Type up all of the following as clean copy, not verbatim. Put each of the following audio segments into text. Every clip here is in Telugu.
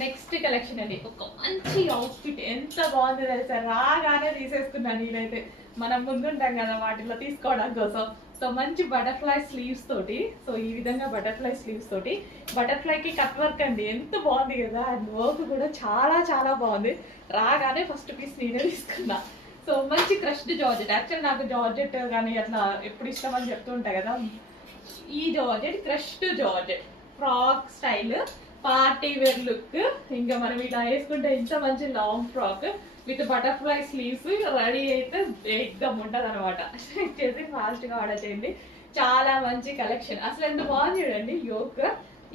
నెక్స్ట్ కలెక్షన్ అండి, ఒక మంచి అవుట్ఫిట్ ఎంత బాగుంది తెలుసా, రాగానే తీసేసుకున్నాను నేనైతే. మనం ముందుంటాం కదా వాటిలో తీసుకోవడం కోసం. సో మంచి బటర్ఫ్లై స్లీవ్స్ తోటి, సో ఈ విధంగా బటర్ఫ్లై స్లీవ్స్ తోటి, బటర్ఫ్లైకి కట్ వర్క్ అండి, ఎంత బాగుంది కదా. అండ్ వర్క్ కూడా చాలా చాలా బాగుంది. రాగానే ఫస్ట్ పీస్ నేనే తీసుకున్నా. సో మంచి క్రష్డ్ జార్జెట్. యాక్చువల్ నాకు జార్జెట్ కానీ అట్లా ఎప్పుడు ఇష్టం అని చెప్తూ ఉంటాయి కదా. ఈ georgette crushed georgette frock style party wear look. ఇంకా మనం ఇలా వేసుకుంటే ఇంత మంచి long frock with butterfly sleeves ready అయితే ఎగ్దమ్ ఉంటుంది అనమాట. చేసి ఫాస్ట్ గా ఆర్డర్ చేయండి. చాలా మంచి కలెక్షన్, అసలు ఎంత బాగుంది చూడండి. యోక్,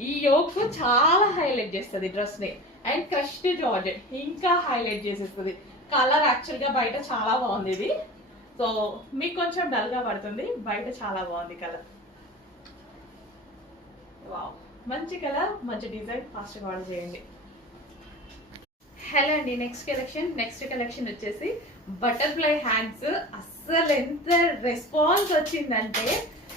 ఈ యోక్ చాలా హైలైట్ చేస్తుంది డ్రెస్ ని. అండ్ క్రష్డ్ జార్జెట్ ఇంకా హైలైట్ చేసేస్తుంది. కలర్ యాక్చువల్ గా బయట చాలా బాగుంది ఇది. సో మీకు కొంచెం డల్ గా పడుతుంది, బయట చాలా బాగుంది కలర్. వావ్, మంచి కలర్, మంచి డిజైన్, ఫాస్ట్గా ఆర్డర్ చేయండి. హలో అండి, నెక్స్ట్ కలెక్షన్ వచ్చేసి బటర్ఫ్లై హ్యాండ్స్. అస్సలు ఎంత రెస్పాన్స్ వచ్చిందంటే,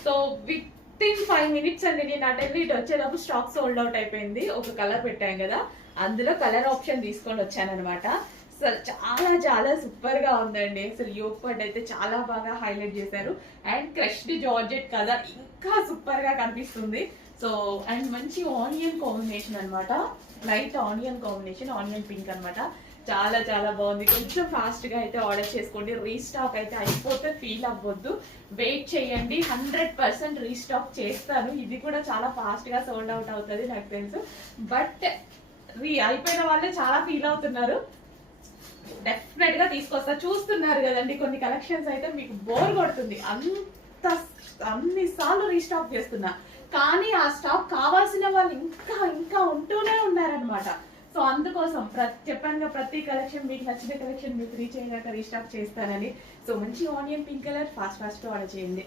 సో విత్ ఇన్ 5 minutes అండి. నేను అటెండ్ ఇటు వచ్చేటప్పుడు స్టాక్ సోల్డ్ అవుట్ అయిపోయింది. ఒక కలర్ పెట్టాం కదా, అందులో కలర్ ఆప్షన్ తీసుకొని వచ్చాను అనమాట. అసలు చాలా చాలా సూపర్ గా ఉందండి. అసలు యోగ్ పార్ట్ అయితే చాలా బాగా హైలైట్ చేశారు. అండ్ క్రష్డ్ జార్జెట్ కలర్ ఇంకా సూపర్ గా కనిపిస్తుంది. సో అండ్ మంచి ఆనియన్ కాంబినేషన్ అనమాట, light onion combination, onion pink అనమాట. చాలా చాలా బాగుంది. కొంచెం ఫాస్ట్ గా అయితే ఆర్డర్ చేసుకోండి. రీస్టాక్ అయితే అయిపోతే ఫీల్ అవ్వద్దు, వెయిట్ చేయండి. 100% రీస్టాక్ చేస్తాను. ఇది కూడా చాలా ఫాస్ట్ గా సోల్డ్ అవుట్ అవుతుంది నాకు తెలుసు. బట్ అయిపోయిన వాళ్ళే చాలా ఫీల్ అవుతున్నారు. డెఫినెట్ గా తీసుకొస్తా. చూస్తున్నారు కదండి, కొన్ని కలెక్షన్స్ అయితే మీకు బోర్ కొడుతుంది, అన్నిసార్లు రీస్టాక్ చేస్తున్నా. కానీ ఆ స్టాక్ కావాల్సిన వాళ్ళు ఇంకా ఇంకా ఉంటూనే ఉన్నారనమాట. సో అందుకోసం చెప్పాను ప్రతి కలెక్షన్, మీకు నచ్చిన కలెక్షన్ మీకు రీచ్ అయ్యాక రీస్టాక్ చేస్తానని. సో మంచి ఆనియన్ పింక్ కలర్, ఫాస్ట్ గా ఆర్డర్ చేయండి.